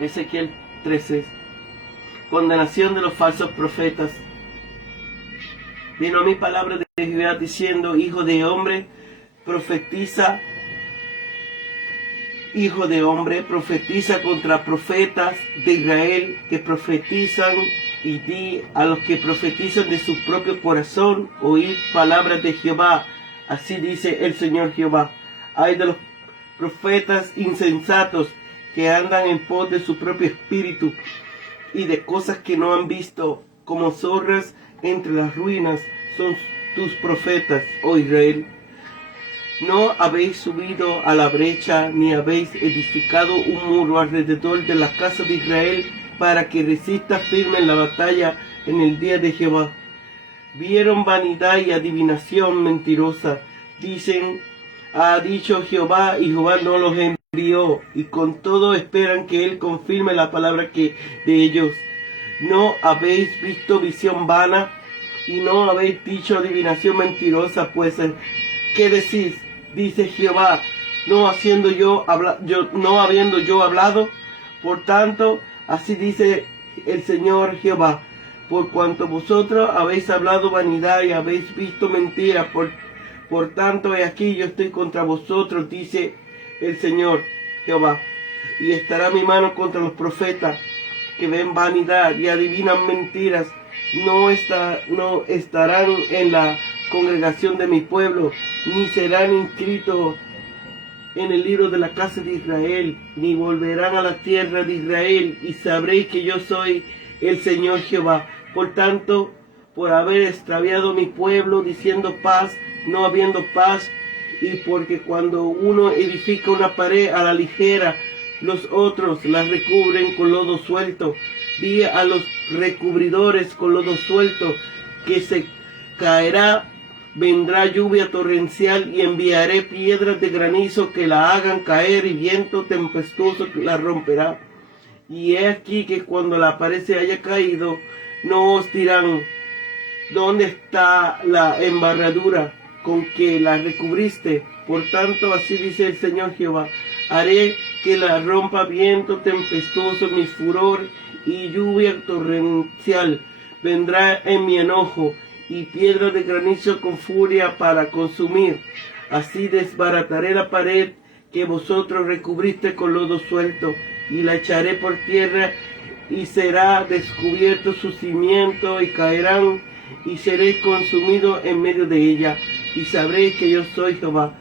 Ezequiel 13. Condenación de los falsos profetas. Vino a mí palabra de Jehová diciendo: hijo de hombre, profetiza. Hijo de hombre, profetiza contra profetas de Israel que profetizan, y di a los que profetizan de su propio corazón: oíd palabras de Jehová. Así dice el Señor Jehová: ay de los profetas insensatos que andan en pos de su propio espíritu y de cosas que no han visto. Como zorras entre las ruinas son tus profetas, oh Israel. No habéis subido a la brecha, ni habéis edificado un muro alrededor de la casa de Israel, para que resista firme en la batalla en el día de Jehová. Vieron vanidad y adivinación mentirosa. Dicen: ha dicho Jehová, y Jehová no los envió, y con todo esperan que él confirme la palabra que de ellos. No habéis visto visión vana, y no habéis dicho adivinación mentirosa, pues ¿qué decís? Dice Jehová, no habiendo yo hablado. Por tanto, así dice el Señor Jehová: por cuanto vosotros habéis hablado vanidad y habéis visto mentira, por tanto, he aquí yo estoy contra vosotros, dice el Señor Jehová, y estará mi mano contra los profetas que ven vanidad y adivinan mentiras. No estarán en la congregación de mi pueblo, ni serán inscritos en el libro de la casa de Israel, ni volverán a la tierra de Israel, y sabréis que yo soy el Señor Jehová. Por tanto, por haber extraviado mi pueblo, diciendo paz, no habiendo paz, y porque cuando uno edifica una pared a la ligera, los otros la recubren con lodo suelto. Di a los recubridores con lodo suelto que se caerá. Vendrá lluvia torrencial, y enviaré piedras de granizo que la hagan caer, y viento tempestuoso que la romperá. Y he aquí que cuando la pared se haya caído, no os dirán: ¿dónde está la embarradura con que la recubriste? Por tanto, así dice el Señor Jehová: haré que la rompa viento tempestuoso, mi furor, y lluvia torrencial vendrá en mi enojo, y piedra de granizo con furia para consumir. Así desbarataré la pared que vosotros recubriste con lodo suelto, y la echaré por tierra, y será descubierto su cimiento, y caerán, y seréis consumidos en medio de ella, y sabréis que yo soy Jehová.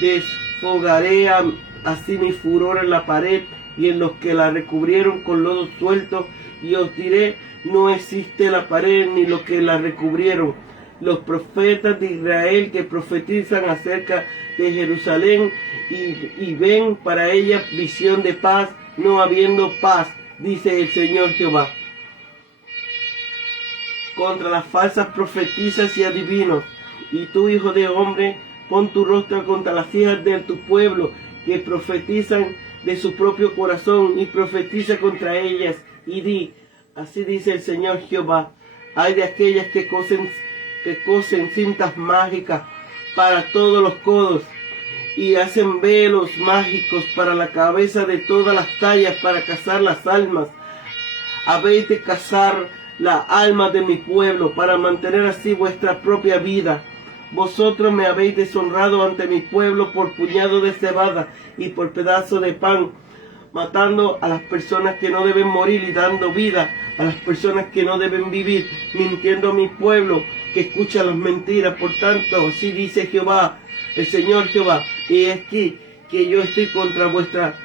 Desfogaré así mi furor en la pared y en los que la recubrieron con lodo suelto, y os diré: no existe la pared ni los que la recubrieron. Los profetas de Israel que profetizan acerca de Jerusalén y ven para ella visión de paz, no habiendo paz, dice el Señor Jehová. Contra las falsas profetizas y adivinos. Y tú, hijo de hombre, pon tu rostro contra las hijas de tu pueblo, que profetizan de su propio corazón, y profetiza contra ellas, y di: así dice el Señor Jehová: hay de aquellas que cosen cintas mágicas para todos los codos, y hacen velos mágicos para la cabeza de todas las tallas, para cazar las almas. Habéis de cazar la alma de mi pueblo, para mantener así vuestra propia vida. Vosotros me habéis deshonrado ante mi pueblo por puñado de cebada y por pedazo de pan, matando a las personas que no deben morir y dando vida a las personas que no deben vivir, mintiendo a mi pueblo que escucha las mentiras. Por tanto, así dice Jehová, el Señor Jehová: y es aquí que yo estoy contra vuestras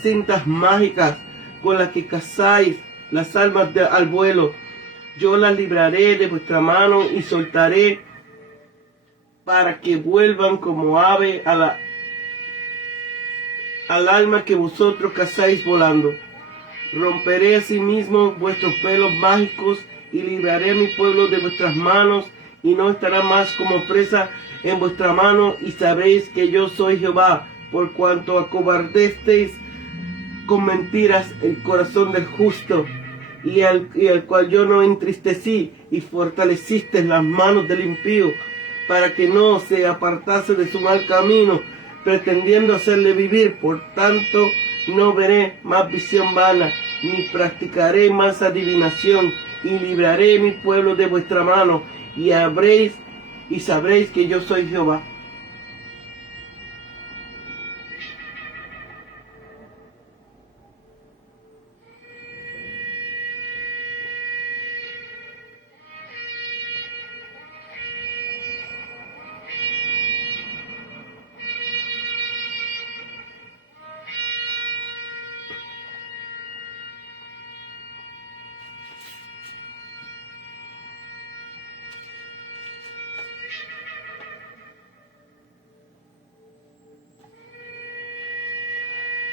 cintas mágicas con las que cazáis las almas al vuelo. Yo las libraré de vuestra mano y soltaré para que vuelvan como ave al alma que vosotros cazáis volando. Romperé asimismo vuestros velos mágicos y libraré a mi pueblo de vuestras manos, y no estará más como presa en vuestra mano, y sabréis que yo soy Jehová, por cuanto acobardasteis con mentiras el corazón del justo, y al cual yo no entristecí, y fortalecisteis las manos del impío, para que no se apartase de su mal camino, pretendiendo hacerle vivir. Por tanto, no veré más visión vana, ni practicaré más adivinación, y libraré mi pueblo de vuestra mano, y sabréis que yo soy Jehová.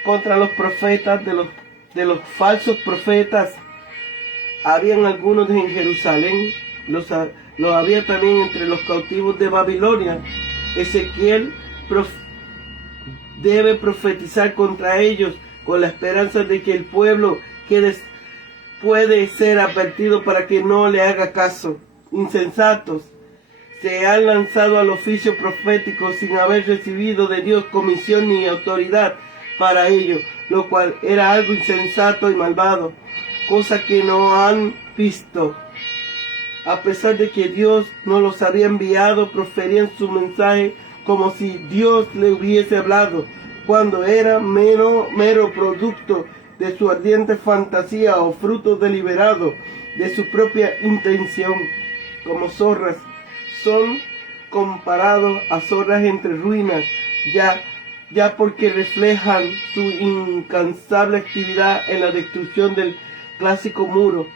Contra los profetas, de los falsos profetas, habían algunos en Jerusalén, los había también entre los cautivos de Babilonia. Ezequiel debe profetizar contra ellos con la esperanza de que el pueblo puede ser advertido para que no le haga caso. Insensatos, se han lanzado al oficio profético sin haber recibido de Dios comisión ni autoridad para ello, lo cual era algo insensato y malvado, cosa que no han visto. A pesar de que Dios no los había enviado, proferían su mensaje como si Dios le hubiese hablado, cuando era mero producto de su ardiente fantasía o fruto deliberado de su propia intención. Como zorras, son comparados a zorras entre ruinas, ya porque reflejan su incansable actividad en la destrucción del clásico muro,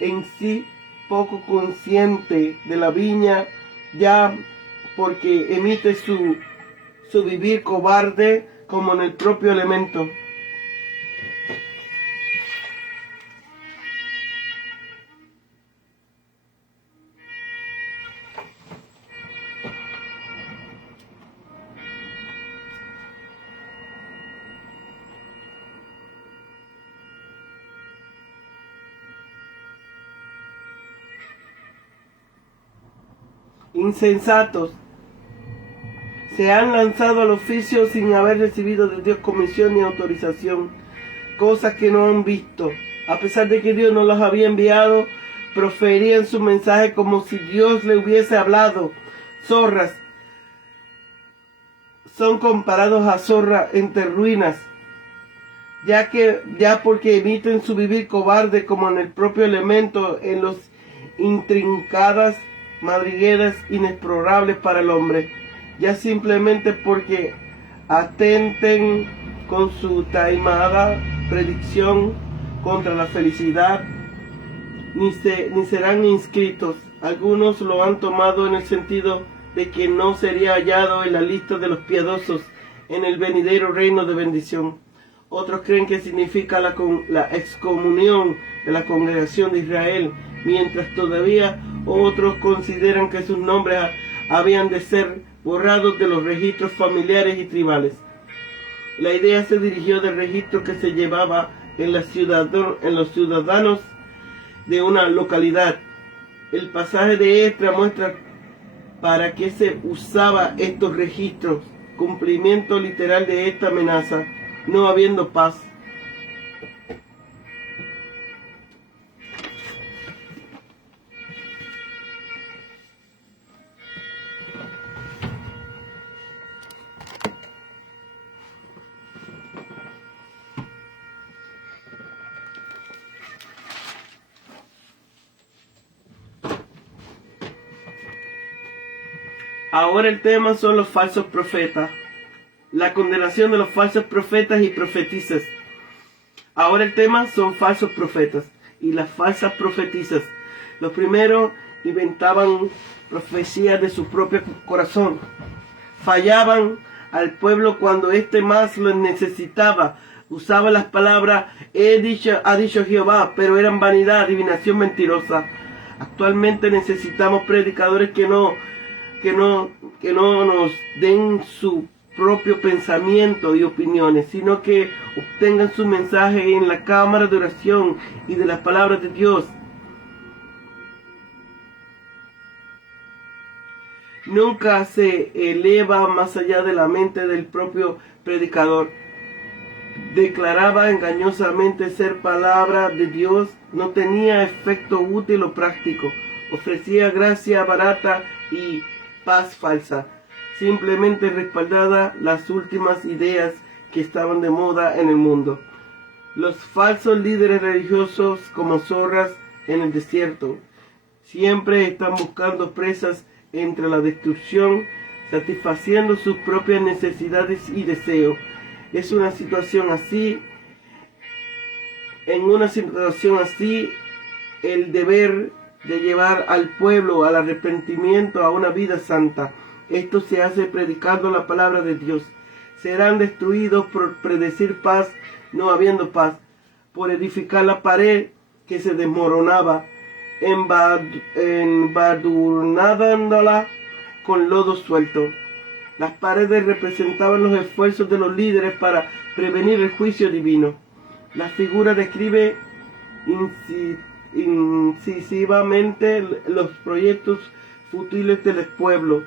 en sí poco consciente de la viña, ya porque emite su vivir cobarde como en el propio elemento. Insensatos, se han lanzado al oficio sin haber recibido de Dios comisión ni autorización, cosas que no han visto. A pesar de que Dios no los había enviado, proferían su mensaje como si Dios le hubiese hablado. Zorras, son comparados a zorras entre ruinas, ya porque emiten su vivir cobarde como en el propio elemento, en los intrincadas madrigueras inexplorables para el hombre, ya simplemente porque atenten con su taimada predicción contra la felicidad, ni serán inscritos. Algunos lo han tomado en el sentido de que no sería hallado en la lista de los piadosos en el venidero reino de bendición. Otros creen que significa la excomunión de la congregación de Israel, mientras todavía otros consideran que sus nombres habían de ser borrados de los registros familiares y tribales. La idea se dirigió del registro que se llevaba en los ciudadanos de una localidad. El pasaje de Esdras muestra para qué se usaba estos registros, cumplimiento literal de esta amenaza, no habiendo paz. Ahora el tema son los falsos profetas, la condenación de los falsos profetas y profetisas. Ahora el tema son falsos profetas y las falsas profetisas. Los primeros inventaban profecías de su propio corazón. Fallaban al pueblo cuando éste más lo necesitaba. Usaban las palabras ha dicho Jehová, pero eran vanidad, adivinación mentirosa. Actualmente necesitamos predicadores que no nos den su propio pensamiento y opiniones, sino que obtengan su mensaje en la cámara de oración y de las palabras de Dios. Nunca se eleva más allá de la mente del propio predicador. declaraba engañosamente ser palabra de Dios, no tenía efecto útil o práctico, ofrecía gracia barata y paz falsa, simplemente respaldada las últimas ideas que estaban de moda en el mundo. Los falsos líderes religiosos, como zorras en el desierto, siempre están buscando presas entre la destrucción, satisfaciendo sus propias necesidades y deseos. En una situación así, el deber de llevar al pueblo al arrepentimiento, a una vida santa. Esto se hace predicando la palabra de Dios. Serán destruidos por predecir paz, no habiendo paz, por edificar la pared que se desmoronaba, embadurnándola con lodo suelto. Las paredes representaban los esfuerzos de los líderes para prevenir el juicio divino. La figura describe incisivamente los proyectos futiles del pueblo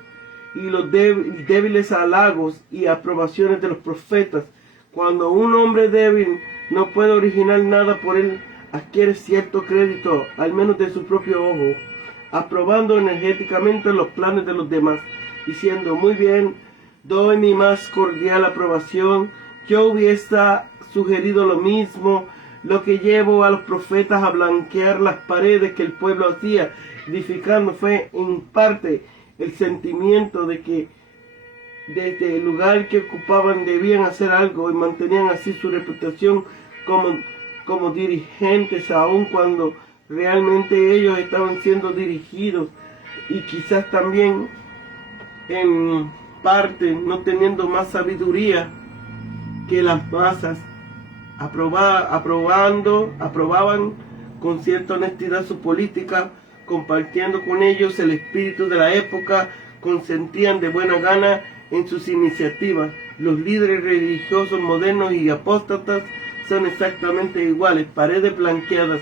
y los débiles halagos y aprobaciones de los profetas. Cuando un hombre débil no puede originar nada por él, adquiere cierto crédito, al menos de su propio ojo, aprobando energéticamente los planes de los demás, diciendo: muy bien, doy mi más cordial aprobación. Yo hubiese sugerido lo mismo. Lo que llevó a los profetas a blanquear las paredes que el pueblo hacía, edificando, fue en parte el sentimiento de que desde el lugar que ocupaban debían hacer algo y mantenían así su reputación como dirigentes, aun cuando realmente ellos estaban siendo dirigidos, y quizás también en parte no teniendo más sabiduría que las masas. Aprobaban con cierta honestidad su política, compartiendo con ellos el espíritu de la época, consentían de buena gana en sus iniciativas. Los líderes religiosos modernos y apóstatas son exactamente iguales, paredes blanqueadas.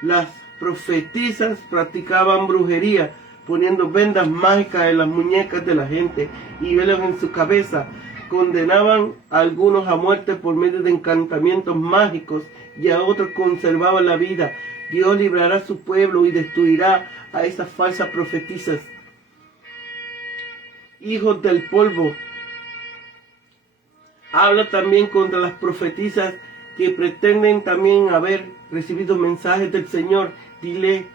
Las profetisas practicaban brujería, poniendo vendas mágicas en las muñecas de la gente y velos en su cabeza. Condenaban a algunos a muerte por medio de encantamientos mágicos y a otros conservaban la vida. Dios librará a su pueblo y destruirá a esas falsas profetisas. Hijos del polvo. Habla también contra las profetisas que pretenden también haber recibido mensajes del Señor. Dile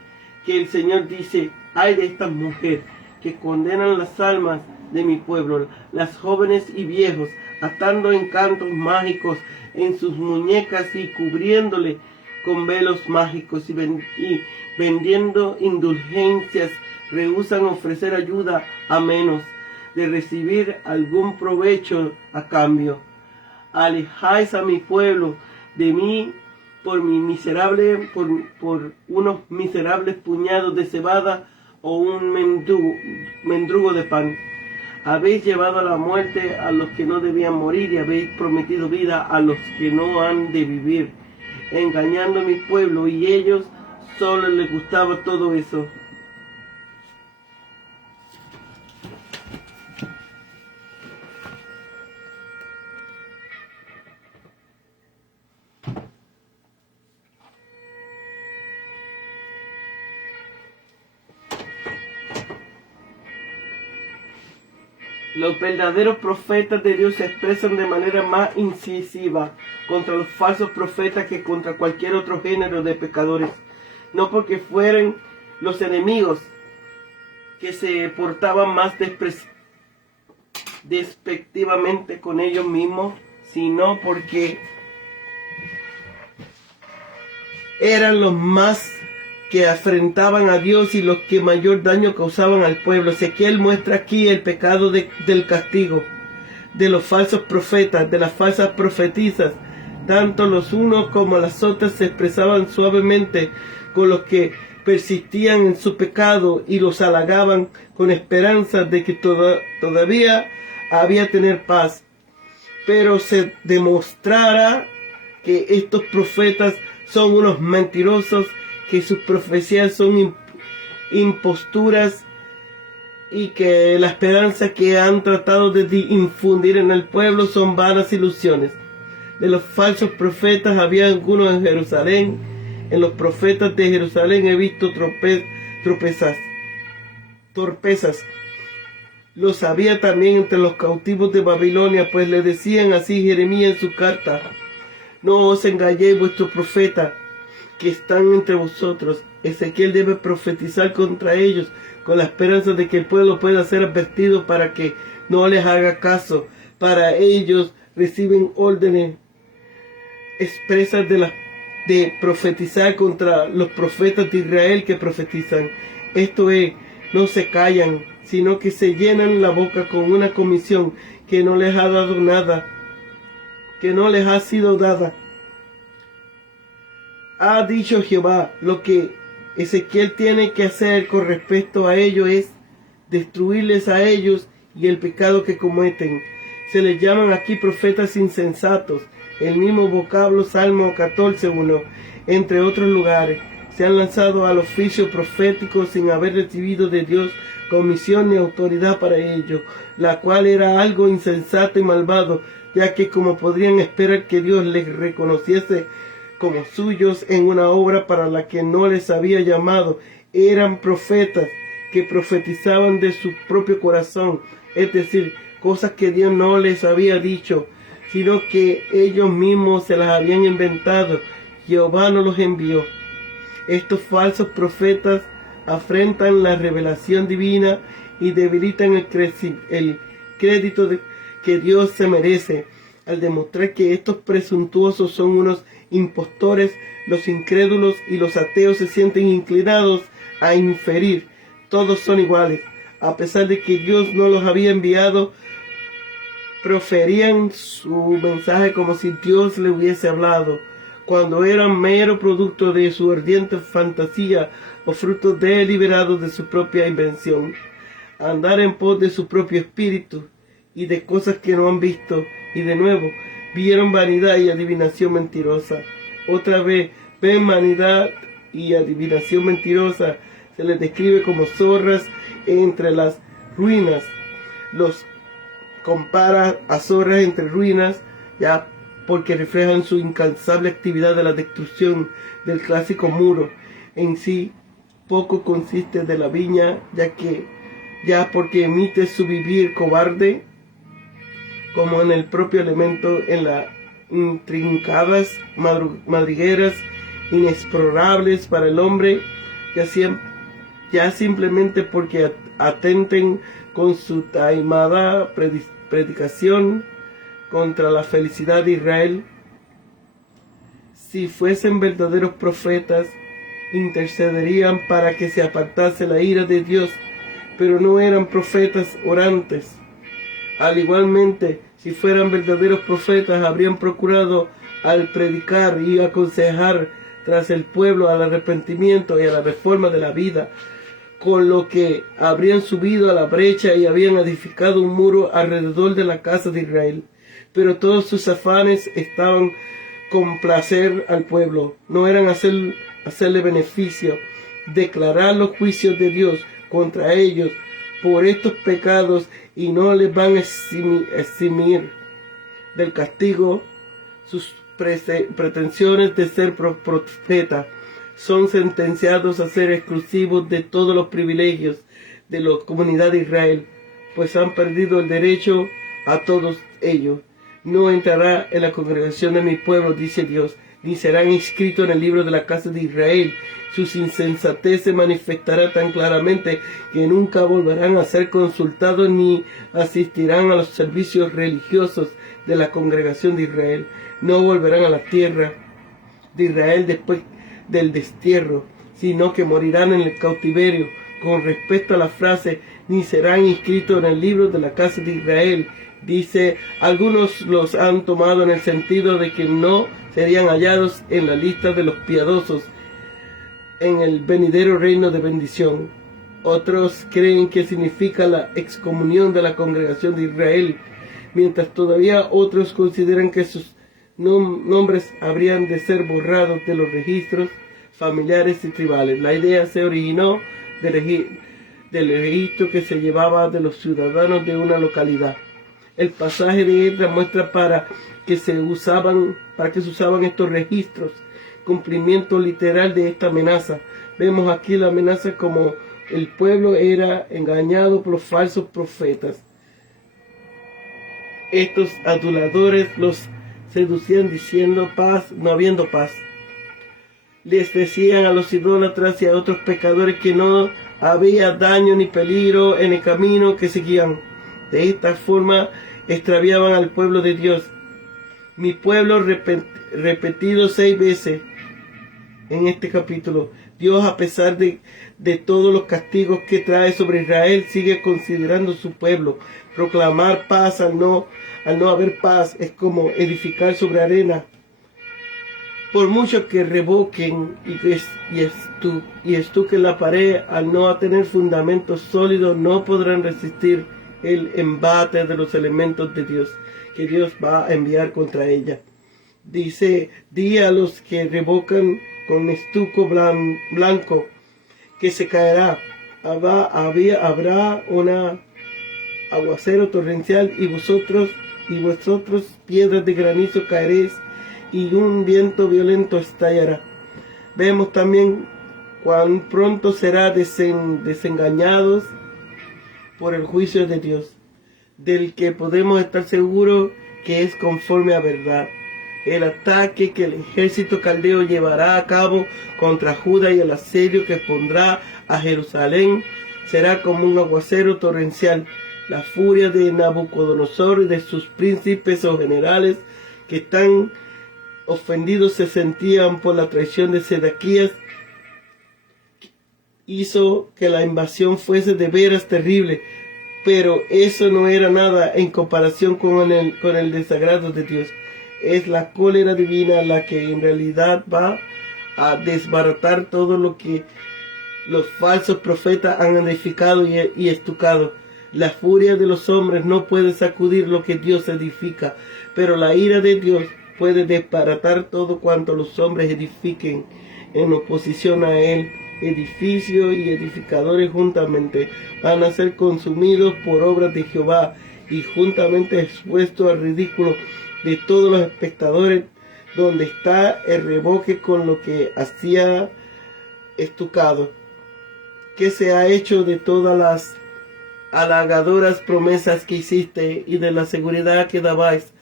que el Señor dice: ay de estas mujeres que condenan las almas de mi pueblo, las jóvenes y viejos, atando encantos mágicos en sus muñecas y cubriéndole con velos mágicos, y vendiendo indulgencias, rehúsan ofrecer ayuda a menos de recibir algún provecho a cambio. Alejáis a mi pueblo de mí por unos miserables puñados de cebada o un mendrugo de pan. Habéis llevado a la muerte a los que no debían morir y habéis prometido vida a los que no han de vivir, engañando a mi pueblo, y ellos solo les gustaba todo eso. Los verdaderos profetas de Dios se expresan de manera más incisiva contra los falsos profetas que contra cualquier otro género de pecadores. No porque fueran los enemigos que se portaban más despectivamente con ellos mismos, sino porque eran los más que afrentaban a Dios y los que mayor daño causaban al pueblo. Ezequiel muestra aquí el pecado del castigo de los falsos profetas, de las falsas profetisas. Tanto los unos como las otras se expresaban suavemente con los que persistían en su pecado y los halagaban con esperanza de que todavía había tener paz. Pero se demostrará que estos profetas son unos mentirosos, que sus profecías son imposturas y que la esperanza que han tratado de infundir en el pueblo son vanas ilusiones. de los falsos profetas había algunos en Jerusalén. En los profetas de Jerusalén he visto torpezas. Los había también entre los cautivos de Babilonia, pues le decían así Jeremías en su carta: no os engañéis vuestros profetas que están entre vosotros. Ezequiel debe profetizar contra ellos con la esperanza de que el pueblo pueda ser advertido para que no les haga caso. Para ellos reciben órdenes expresas de profetizar contra los profetas de Israel que profetizan. Esto es, no se callan, sino que se llenan la boca con una comisión que no les ha dado nada, que no les ha sido dada. Ha dicho Jehová: lo que Ezequiel tiene que hacer con respecto a ellos es destruirles a ellos y el pecado que cometen. Se les llaman aquí profetas insensatos, el mismo vocablo Salmo 14:1, entre otros lugares. Se han lanzado al oficio profético sin haber recibido de Dios comisión ni autoridad para ello, la cual era algo insensato y malvado, ya que como podrían esperar que Dios les reconociese como suyos en una obra para la que no les había llamado. Eran profetas que profetizaban de su propio corazón, es decir, cosas que Dios no les había dicho, sino que ellos mismos se las habían inventado. Jehová no los envió. Estos falsos profetas afrentan la revelación divina y debilitan el crédito que Dios se merece. Al demostrar que estos presuntuosos son unos impostores, los incrédulos y los ateos se sienten inclinados a inferir: todos son iguales. A pesar de que Dios no los había enviado, proferían su mensaje como si Dios le hubiese hablado, cuando eran mero producto de su ardiente fantasía o fruto deliberado de su propia invención. Andar en pos de su propio espíritu y de cosas que no han visto, y de nuevo vieron vanidad y adivinación mentirosa. Otra vez ven vanidad y adivinación mentirosa. Se les describe como zorras entre las ruinas. Los compara a zorras entre ruinas, ya porque reflejan su incansable actividad de la destrucción del clásico muro. En sí poco consiste de la viña, ya porque emite su vivir cobarde, como en el propio elemento, en las intrincadas madrigueras inexplorables para el hombre, ya simplemente porque atenten con su taimada predicación contra la felicidad de Israel. Si fuesen verdaderos profetas, intercederían para que se apartase la ira de Dios, pero no eran profetas orantes. Al igualmente, si fueran verdaderos profetas, habrían procurado al predicar y aconsejar tras el pueblo al arrepentimiento y a la reforma de la vida, con lo que habrían subido a la brecha y habían edificado un muro alrededor de la casa de Israel. Pero todos sus afanes estaban complacer al pueblo, no eran hacerle beneficio, declarar los juicios de Dios contra ellos por estos pecados, y no les van a eximir del castigo sus pretensiones de ser profeta. Son sentenciados a ser exclusivos de todos los privilegios de la comunidad de Israel, pues han perdido el derecho a todos ellos. No entrará en la congregación de mi pueblo, dice Dios, ni serán inscritos en el libro de la casa de Israel. Sus insensatez se manifestará tan claramente que nunca volverán a ser consultados ni asistirán a los servicios religiosos de la congregación de Israel. No volverán a la tierra de Israel después del destierro, sino que morirán en el cautiverio. Con respecto a la frase, ni serán inscritos en el libro de la casa de Israel, dice, algunos los han tomado en el sentido de que no serían hallados en la lista de los piadosos en el venidero reino de bendición. Otros creen que significa la excomunión de la congregación de Israel, mientras todavía otros consideran que sus nombres habrían de ser borrados de los registros familiares y tribales. La idea se originó del registro que se llevaba de los ciudadanos de una localidad. El pasaje de Esdras muestra para que se usaban estos registros, cumplimiento literal de esta amenaza. Vemos aquí la amenaza como el pueblo era engañado por los falsos profetas. Estos aduladores los seducían diciendo paz, no habiendo paz. Les decían a los idólatras y a otros pecadores que no había daño ni peligro en el camino que seguían. De esta forma extraviaban al pueblo de Dios. Mi pueblo, repetido 6 veces en este capítulo. Dios, a pesar de todos los castigos que trae sobre Israel, sigue considerando su pueblo. Proclamar paz al no haber paz es como edificar sobre arena. Por mucho que revoquen y estuquen la pared, al no tener fundamentos sólidos, no podrán resistir el embate de los elementos de Dios que Dios va a enviar contra ella. Dice, di a los que revocan con estuco blanco que se caerá. Habrá un aguacero torrencial y vosotros piedras de granizo caeréis y un viento violento estallará. Vemos también cuán pronto será desengañados por el juicio de Dios, del que podemos estar seguros que es conforme a verdad. El ataque que el ejército caldeo llevará a cabo contra Judá y el asedio que pondrá a Jerusalén será como un aguacero torrencial. La furia de Nabucodonosor y de sus príncipes o generales que están ofendidos se sentían por la traición de Sedequías hizo que la invasión fuese de veras terrible, pero eso no era nada en comparación con el desagrado de Dios. Es la cólera divina la que en realidad va a desbaratar todo lo que los falsos profetas han edificado y estucado. La furia de los hombres no puede sacudir lo que Dios edifica, pero la ira de Dios puede desbaratar todo cuanto los hombres edifiquen en oposición a Él. Edificios y edificadores juntamente van a ser consumidos por obras de Jehová y juntamente expuestos al ridículo de todos los espectadores, donde está el revoque con lo que hacía estucado. ¿Qué se ha hecho de todas las halagadoras promesas que hiciste y de la seguridad que dabais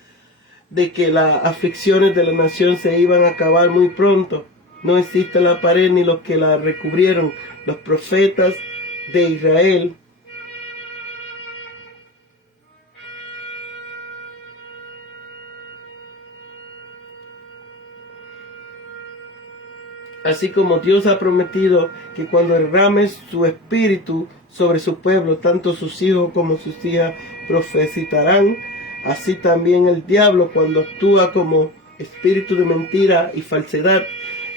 de que las aflicciones de la nación se iban a acabar muy pronto? No existe la pared ni los que la recubrieron, los profetas de Israel. Así como Dios ha prometido que cuando derrame su espíritu sobre su pueblo, tanto sus hijos como sus hijas profetizarán, así también el diablo, cuando actúa como espíritu de mentira y falsedad,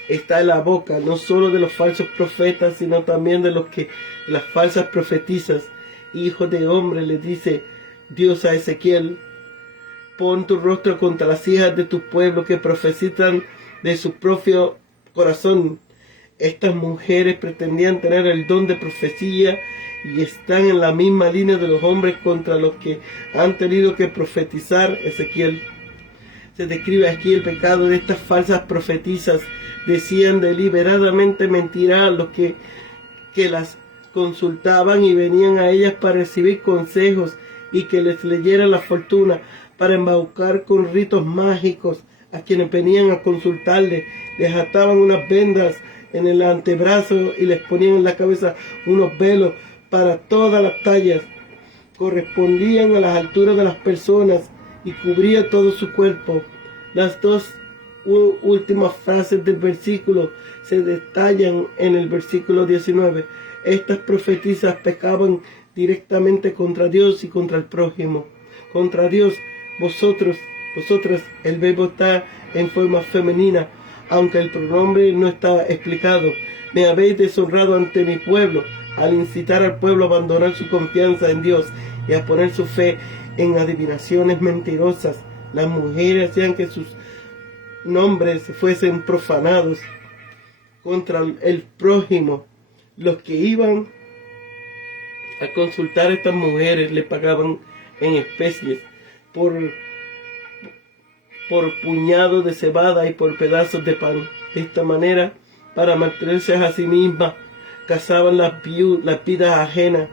está en la boca, no solo de los falsos profetas, sino también de las falsas profetizas. Hijo de hombre, le dice Dios a Ezequiel, pon tu rostro contra las hijas de tu pueblo que profetizan de su propio corazón. Estas mujeres pretendían tener el don de profecía y están en la misma línea de los hombres contra los que han tenido que profetizar. Ezequiel. Se describe aquí el pecado de estas falsas profetizas. Decían deliberadamente mentiras a los que las consultaban y venían a ellas para recibir consejos y que les leyeran la fortuna, para embaucar con ritos mágicos a quienes venían a consultarles. Les ataban unas vendas en el antebrazo y les ponían en la cabeza unos velos para todas las tallas. Correspondían a las alturas de las personas y cubría todo su cuerpo. Las dos últimas frases del versículo se detallan en el versículo 19. Estas profetizas pecaban directamente contra Dios y contra el prójimo. Contra Dios, vosotras, el verbo está en forma femenina, aunque el pronombre no está explicado. Me habéis deshonrado ante mi pueblo, al incitar al pueblo a abandonar su confianza en Dios y a poner su fe en adivinaciones mentirosas. Las mujeres hacían que sus nombres fuesen profanados contra el prójimo. Los que iban a consultar a estas mujeres le pagaban en especies. por puñados de cebada y por pedazos de pan. De esta manera, para mantenerse a sí mismas, cazaban las vidas ajenas.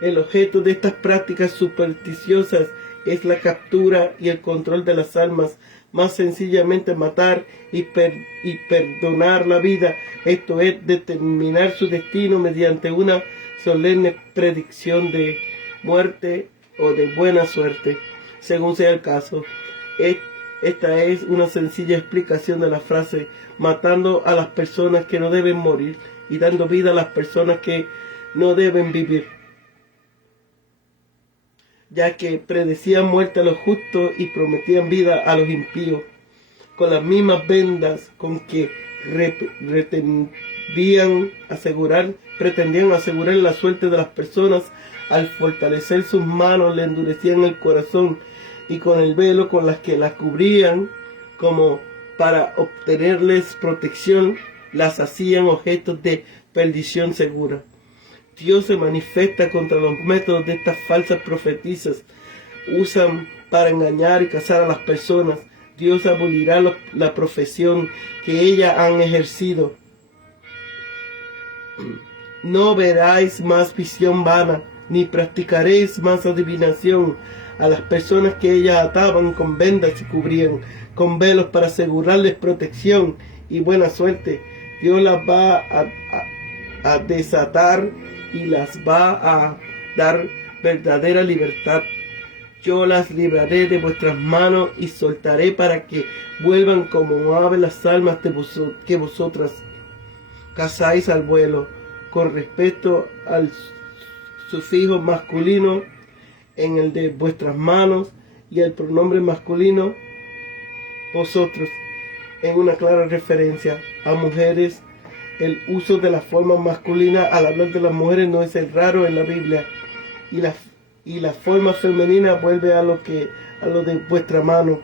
El objeto de estas prácticas supersticiosas es la captura y el control de las almas, más sencillamente matar y perdonar la vida, esto es, determinar su destino mediante una solemne predicción de muerte o de buena suerte, según sea el caso. Esta es una sencilla explicación de la frase, matando a las personas que no deben morir y dando vida a las personas que no deben vivir, ya que predecían muerte a los justos y prometían vida a los impíos, con las mismas vendas con que pretendían asegurar la suerte de las personas. Al fortalecer sus manos le endurecían el corazón, y con el velo con las que las cubrían, como para obtenerles protección, las hacían objetos de perdición segura. Dios se manifiesta contra los métodos de estas falsas profetisas. Usan para engañar y cazar a las personas. Dios abolirá la profesión que ellas han ejercido. No veráis más visión vana, ni practicaréis más adivinación. A las personas que ellas ataban con vendas y cubrían con velos para asegurarles protección y buena suerte, Dios las va a desatar y las va a dar verdadera libertad. Yo las libraré de vuestras manos y soltaré para que vuelvan como aves las almas que vosotras cazáis al vuelo. Con respecto al sufijo masculino en el de vuestras manos y el pronombre masculino vosotros, en una clara referencia a mujeres. El uso de la forma masculina al hablar de las mujeres no es el raro en la Biblia, y la forma femenina vuelve a lo de vuestra mano.